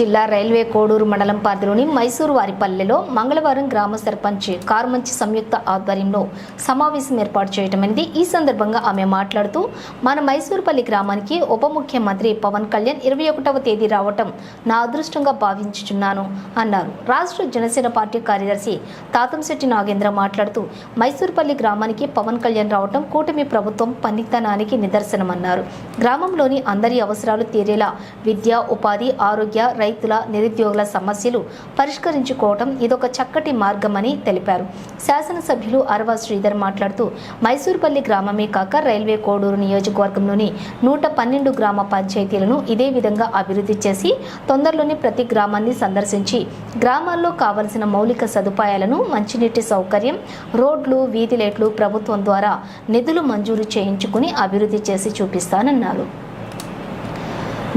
జిల్లా రైల్వే కోడూరు మండలం పరిధిలోని మైసూరు వారిపల్లెలో మంగళవారం గ్రామ సర్పంచ్ కారుమంచి సంయుక్త ఆధ్వర్యంలో సమావేశం ఏర్పాటు చేయటమైంది. ఈ సందర్భంగా ఆమె మాట్లాడుతూ మన మైసూరుపల్లి గ్రామానికి ఉప ముఖ్యమంత్రి పవన్ కళ్యాణ్ 21వ తేదీ రావటం నా అదృష్టంగా భావించుచున్నాను అన్నారు. రాష్ట్ర జనసేన పార్టీ కార్యదర్శి తాతంశెట్టి నాగేంద్ర మాట్లాడుతూ మైసూరుపల్లి గ్రామానికి పవన్ కళ్యాణ్ రావటం కూటమి ప్రభుత్వం పనితనానికి నిదర్శనమన్నారు. గ్రామంలోని అందరి అవసరాలు తీరేలా విద్య, ఉపాధి, ఆరోగ్య, రైతుల, నిరుద్యోగుల సమస్యలు పరిష్కరించుకోవటం ఇదొక చక్కటి మార్గమని తెలిపారు. శాసనసభ్యులు అరవ శ్రీధర్ మాట్లాడుతూ మైసూరుపల్లి గ్రామమే కాక రైల్వే కోడూరు నియోజకవర్గంలోని 112 గ్రామ పంచాయతీలను ఇదే విధంగా అభివృద్ధి చేసి తొందరలోనే ప్రతి గ్రామాన్ని సందర్శించి గ్రామాల్లో కావలసిన మౌలిక సదుపాయాలను, మంచినీటి సౌకర్యం, రోడ్లు, వీధి లైట్లు ప్రభుత్వం ద్వారా నిధులు మంజూరు చేయించుకుని అభివృద్ధి చేసి చూపిస్తానన్నారు.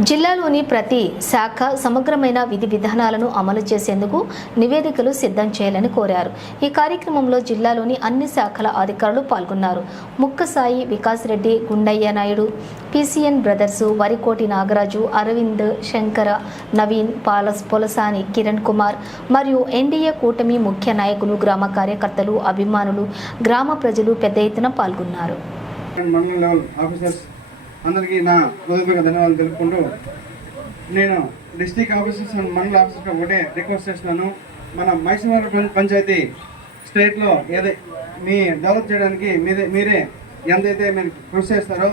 జిల్లాలోని ప్రతి శాఖ సమగ్రమైన విధి విధానాలను అమలు చేసేందుకు నివేదికలు సిద్ధం చేయాలని కోరారు. ఈ కార్యక్రమంలో జిల్లాలోని అన్ని శాఖల అధికారులు పాల్గొన్నారు. ముక్కసాయి, వికాస్ రెడ్డి, గుండయ్య నాయుడు, పిసిఎన్ బ్రదర్స్, వరికోటి నాగరాజు, అరవింద్, శంకర, నవీన్, పొలసాని, కిరణ్ కుమార్ మరియు ఎన్డీఏ కూటమి ముఖ్య నాయకులు, గ్రామ కార్యకర్తలు, అభిమానులు, గ్రామ ప్రజలు పెద్ద ఎత్తున పాల్గొన్నారు. అందరికీ నా హృదయపూర్వక ధన్యవాదాలు తెలుపుకుంటూ నేను డిస్ట్రిక్ట్ ఆఫీసర్స్ అండ్ మండల ఆఫీసర్గా ఒకటే రిక్వెస్ట్ చేస్తున్నాను. మన మైసూరు పంచాయతీ స్టేట్లో మీ డెవలప్ చేయడానికి మీరే ఎంతైతే మీరు కృషి చేస్తారో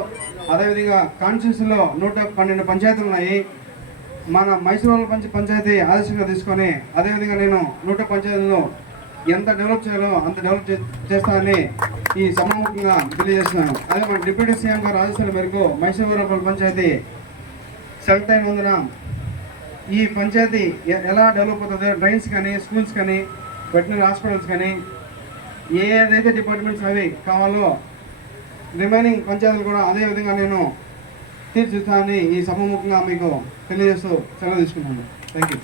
అదేవిధంగా కాన్స్టిట్యూషన్లో 112 పంచాయతీలు ఉన్నాయి. మన మైసూరు పంచాయతీ ఆదర్శంగా తీసుకొని అదేవిధంగా నేను 100 పంచాయతీల్లో ఎంత డెవలప్ చేయాలో అంత డెవలప్ చేస్తానని ఈ సమాముఖంగా తెలియజేస్తున్నాను. అదే మన డిప్యూటీ సీఎం గారు ఆదేశాల మేరకు మైసూరు పంచాయతీ సెలెక్ట్ అయినందున ఈ పంచాయతీ ఎలా డెవలప్ అవుతుందో డ్రైన్స్ కానీ, స్కూల్స్ కానీ, వెటనరీ హాస్పిటల్స్ కానీ ఏదైతే డిపార్ట్మెంట్స్ అవి కావాలో రిమైనింగ్ పంచాయతీలు కూడా అదే విధంగా నేను తీర్చిదిద్దుతానని ఈ సమాముఖంగా మీకు తెలియజేస్తూ సెలవు తీసుకున్నాను. Thank you.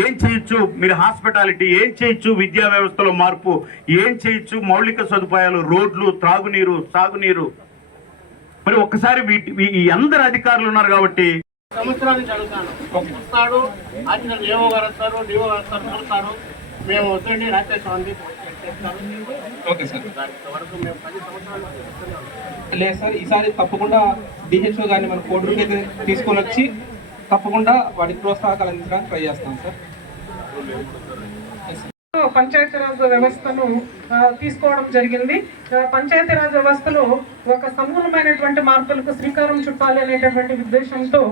ఏం చేయొచ్చు, మీరు హాస్పిటాలిటీ ఏం చేయొచ్చు, విద్యా వ్యవస్థలో మార్పు ఏం చేయొచ్చు, మౌలిక సదుపాయాలు, రోడ్లు, త్రాగునీరు, సాగునీరు, మరి ఒక్కసారి ఈ అందరు అధికారులు ఉన్నారు కాబట్టి సంవత్సరానికి చదువుతాను వస్తాడు, ఆర్డినల్ ఏవో గారు వస్తారు, డిఓ గారు వస్తారు, చూస్తారు, మేము వద్దండి రాసేస్తామండి. ఓకే సార్, లేదు సార్, ఈసారి తప్పకుండా డిహెచ్ఓ గారిని మన కోడూరుకి అయితే తీసుకొని వచ్చి తప్పకుండా వాటికి ప్రోత్సాహకాలు అందించడానికి ట్రై చేస్తాం సార్. పంచాయతీరాజ్ వ్యవస్థను తీసుకోవడం జరిగింది. పంచాయతీరాజ్ వ్యవస్థలో ఒక సమూలమైనటువంటి మార్పులకు శ్రీకారం చుట్టాలి అనేటటువంటి ఉద్దేశంతో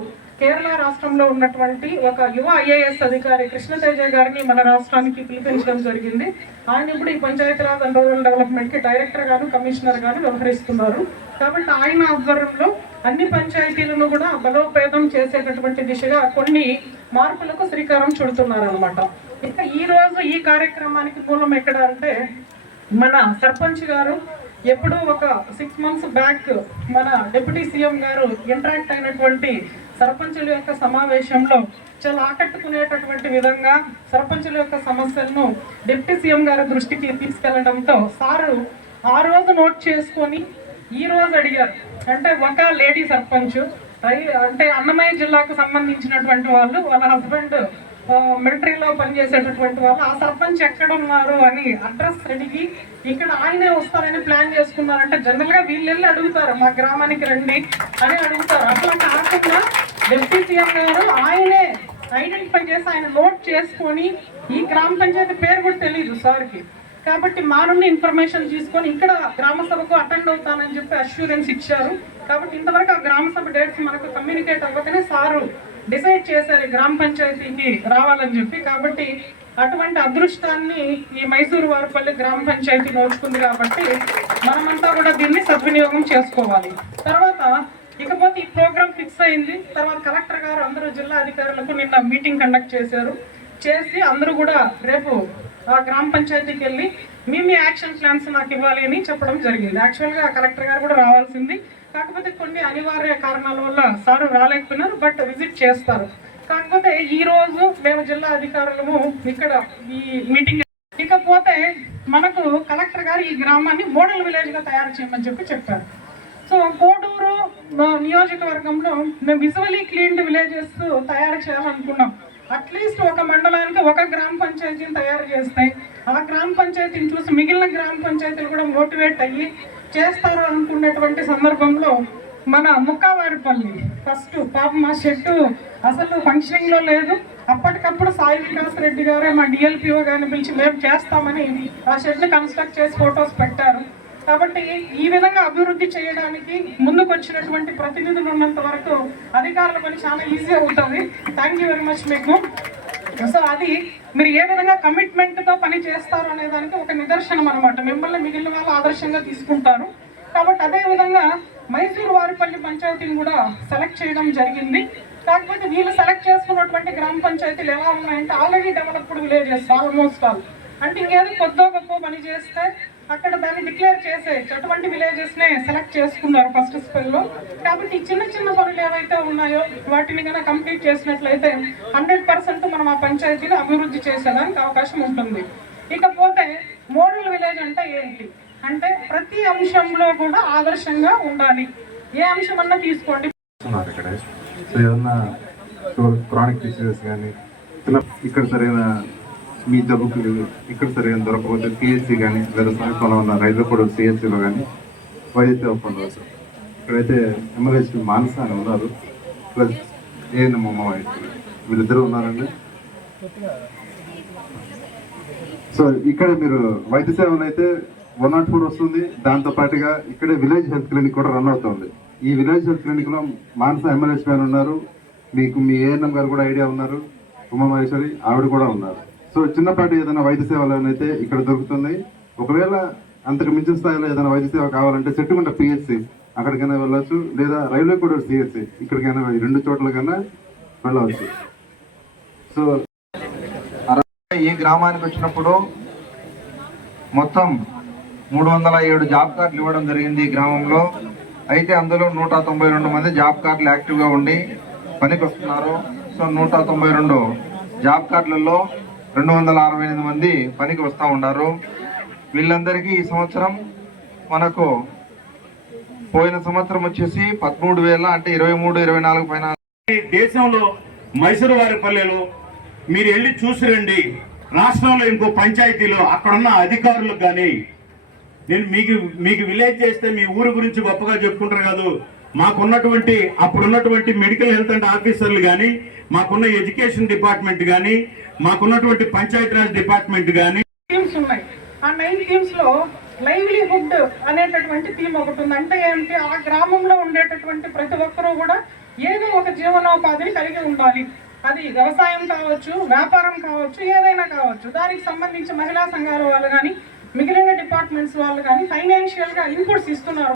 కేరళ రాష్ట్రంలో ఉన్నటువంటి ఒక యువ ఐఏఎస్ అధికారి కృష్ణతేజ గారిని మన రాష్ట్రానికి పిలిపించడం జరిగింది. ఆయన ఇప్పుడు ఈ పంచాయతీరాజ్ అండ్ రూరల్ డెవలప్మెంట్ కి డైరెక్టర్ గాను, కమిషనర్ గాను వ్యవహరిస్తున్నారు. కాబట్టి ఆయన ఆధ్వర్యంలో అన్ని పంచాయతీలను కూడా బలోపేతం చేసేటటువంటి దిశగా కొన్ని మార్పులకు శ్రీకారం చుడుతున్నారు అనమాట. ఇంకా ఈ రోజు ఈ కార్యక్రమానికి మూలం ఎక్కడ అంటే మన సర్పంచ్ గారు ఎప్పుడూ ఒక 6 months బ్యాక్ మన డిప్యూటీ సీఎం గారు ఇంటరాక్ట్ అయినటువంటి సర్పంచుల యొక్క సమావేశంలో చాలా ఆకట్టుకునేటటువంటి విధంగా సర్పంచుల యొక్క సమస్యలను డిప్యూటీ సీఎం గారి దృష్టికి తీసుకెళ్లడంతో సారు ఆ రోజు నోట్ చేసుకొని ఈ రోజు అడిగారు. అంటే ఒక లేడీ సర్పంచ్ అంటే అన్నమయ్య జిల్లాకు సంబంధించినటువంటి వాళ్ళు, వాళ్ళ హస్బెండ్ మిలిటరీలో పనిచేసేటటువంటి వాళ్ళు, ఆ సర్పంచ్ ఎక్కడ ఉన్నారు అని అడ్రస్ అడిగి ఇక్కడ ఆయనే వస్తారని ప్లాన్ చేసుకున్నారంటే జనరల్ గా వీళ్ళు వెళ్ళి అడుగుతారు, మా గ్రామానికి రండి అని అడుగుతారు. అట్లా కాకుండా డిప్యూటీ సీఎం గారు ఆయనే ఐడెంటిఫై చేసి ఆయన నోట్ చేసుకొని ఈ గ్రామ పంచాయతీ పేరు కూడా తెలియదు సార్కి, కాబట్టి మా నుండి ఇన్ఫర్మేషన్ తీసుకొని ఇక్కడ గ్రామ సభకు అటెండ్ అవుతానని చెప్పి అష్యూరెన్స్ ఇచ్చారు. కాబట్టి ఇంతవరకు ఆ గ్రామ సభ డేట్స్ మనకు కమ్యూనికేట్ అవ్వకనే సారు డిసైడ్ చేశారు గ్రామ పంచాయతీకి రావాలని చెప్పి. కాబట్టి అటువంటి అదృష్టాన్ని ఈ మైసూరు వారిపల్లి గ్రామ పంచాయతీ నోచుకుంది. కాబట్టి మనమంతా కూడా దీన్ని సద్వినియోగం చేసుకోవాలి. తర్వాత ఇకపోతే ఈ ప్రోగ్రామ్ ఫిక్స్ అయింది. తర్వాత కలెక్టర్ గారు అందరూ జిల్లా అధికారులకు నిన్న మీటింగ్ కండక్ట్ చేసి అందరూ కూడా రేపు ఆ గ్రామ పంచాయతీకి వెళ్ళి మీ యాక్షన్ ప్లాన్స్ నాకు ఇవ్వాలి అని చెప్పడం జరిగింది. యాక్చువల్గా కలెక్టర్ గారు కూడా రావాల్సింది, కాకపోతే కొన్ని అనివార్య కారణాల వల్ల సారు రాలేకపోయినారు, బట్ విజిట్ చేస్తారు. కాకపోతే ఈ రోజు మేము జిల్లా అధికారులము ఇక్కడ ఈ మీటింగ్. ఇకపోతే మనకు కలెక్టర్ గారు ఈ గ్రామాన్ని మోడల్ విలేజ్ గా తయారు చేయమని చెప్పారు. సో కోడూరు నియోజకవర్గంలో మేము విజువలీ క్లీన్డ్ విలేజెస్ తయారు చేయాలనుకున్నాం. అట్లీస్ట్ ఒక మండలానికి ఒక గ్రామ పంచాయతీని తయారు చేస్తే ఆ గ్రామ పంచాయతీని చూసి మిగిలిన గ్రామ పంచాయతీలు కూడా మోటివేట్ అయ్యి చేస్తారు అనుకున్నటువంటి సందర్భంలో మన ముక్కావారిపల్లి ఫస్ట్ పాప మా షెడ్ అసలు ఫంక్షనింగ్లో లేదు. అప్పటికప్పుడు సాయి వికాస్ రెడ్డి గారే మా డిఎల్పిఓ గారిని పిలిచి మేము చేస్తామని ఆ షెడ్ని కన్స్ట్రక్ట్ చేసి ఫొటోస్ పెట్టారు. కాబట్టి ఈ విధంగా అభివృద్ధి చేయడానికి ముందుకు వచ్చినటువంటి ప్రతినిధులు ఉన్నంత వరకు అధికారుల పని చాలా ఈజీ అవుతుంది. థ్యాంక్ యూ వెరీ మచ్ మీకు. సో అది మీరు ఏ విధంగా కమిట్మెంట్తో పని చేస్తారు అనే దానికి ఒక నిదర్శనం అనమాట. మిమ్మల్ని మిగిలిన వాళ్ళు ఆదర్శంగా తీసుకుంటారు. కాబట్టి అదేవిధంగా మైసూరు వారిపల్లి పంచాయతీని కూడా సెలెక్ట్ చేయడం జరిగింది. కాకపోతే వీళ్ళు సెలెక్ట్ చేసుకున్నటువంటి గ్రామ పంచాయతీలు ఎలా ఉన్నాయంటే already developed villages almost all. అంటే ఇంకేదో కొద్దో గొప్ప పని చేస్తే అక్కడ దాన్ని డిక్లేర్ చేసేయచ్చు. అటువంటి విలేజెస్నే సెలెక్ట్ చేసుకున్నారు ఫస్ట్ స్పెల్లో. కాబట్టి ఈ చిన్న చిన్న పనులు ఏవైతే ఉన్నాయో వాటిని కనుక కంప్లీట్ చేసినట్లయితే 100% మనం ఆ పంచాయతీని అభివృద్ధి చేసేదానికి అవకాశం ఉంటుంది. ఇకపోతే మోడల్ విలేజ్ అంటే ఏంటి అంటే ప్రతి అంశంలో కూడా ఆదర్శంగా ఉండాలి. ఏ అంశం అన్నా తీసుకోండి. ఇక్కడ సో ఏదన్నా క్రానిక్ డిసీజెస్ కానీ ఇక్కడ సరైన మీ జబ్బుకు ఇక్కడ సరైన దొరకకపోతే పిహెచ్సి కానీ లేదా సమీపంలో ఉన్న రైల్వే కూడా సిహెచ్సిలో కానీ వైద్య పొందవచ్చు. ఇక్కడైతే ఎమ్మెల్యేస్ మానస అని ఉన్నారు, ప్లస్ ఏఎన్ఎం అమ్మ వీళ్ళిద్దరూ ఉన్నారండి. సో ఇక్కడ మీరు వైద్య సేవలు అయితే 104 వస్తుంది. దాంతో పాటుగా ఇక్కడే విలేజ్ హెల్త్ క్లినిక్ కూడా రన్ అవుతుంది. ఈ విలేజ్ హెల్త్ క్లినిక్ లో మానస ఎమ్మెల్యేస్ గారు ఉన్నారు, మీకు మీ ఏఎన్ఎం గారు కూడా ఐడియా ఉన్నారు, ఉమామహేశ్వరి ఆవిడ కూడా ఉన్నారు. సో చిన్నపాటి ఏదైనా వైద్య సేవలు అయితే ఇక్కడ దొరుకుతుంది. ఒకవేళ అంతకు మించిన స్థాయిలో ఏదైనా వైద్య సేవ కావాలంటే చెట్టుకుంట పిహెచ్సి అక్కడికైనా వెళ్ళవచ్చు, లేదా రైల్వే కూడా సిహెచ్సి ఇక్కడికైనా 2 చోట్లకైనా వెళ్ళవచ్చు. సో ఈ గ్రామానికి వచ్చినప్పుడు మొత్తం 307 జాబ్ కార్డులు ఇవ్వడం జరిగింది ఈ గ్రామంలో. అయితే అందులో 192 మంది జాబ్ కార్డులు యాక్టివ్గా ఉండి పనికి వస్తున్నారు. సో 192 జాబ్ కార్డులలో 268 మంది పనికి వస్తూ ఉన్నారు. వీళ్ళందరికీ ఈ సంవత్సరం మనకు పోయిన సంవత్సరం వచ్చేసి 13,000 అంటే 23-24 పైన. దేశంలో మైసూరు వారిపల్లెలో మీరు వెళ్ళి చూసి రండి. రాష్ట్రంలో ఇంకో పంచాయతీలో అక్కడున్న అధికారులకు కానీ నేను మీకు విలేజ్ చేస్తే మీ ఊరు గురించి గొప్పగా చెప్పుకుంటారు కాదు, మాకున్నటువంటి అప్పుడున్నటువంటి మెడికల్ హెల్త్ అండ్ ఆఫీసర్లు కానీ, మాకున్న ఎడ్యుకేషన్ డిపార్ట్మెంట్ కానీ, మాకున్నటువంటి పంచాయతీరాజ్ డిపార్ట్మెంట్ కానీ థీమ్స్ ఉన్నాయి. ఆ 9 థీమ్స్ లో లైవ్లీహుడ్ అనేటటువంటి థీమ్ ఒకటి ఉంది. అంటే ఏంటి, ఆ గ్రామంలో ఉండేటటువంటి ప్రతి ఒక్కరూ కూడా ఏదో ఒక జీవనోపాధిని కలిగి ఉండాలి. అది వ్యవసాయం కావచ్చు, వ్యాపారం కావచ్చు, ఏదైనా కావచ్చు. దానికి సంబంధించి మహిళా సంఘాల వాళ్ళు కానీ మిగిలిన డిపార్ట్మెంట్స్ వాళ్ళు కానీ ఫైనాన్షియల్గా ఇన్పుట్స్ ఇస్తున్నారు.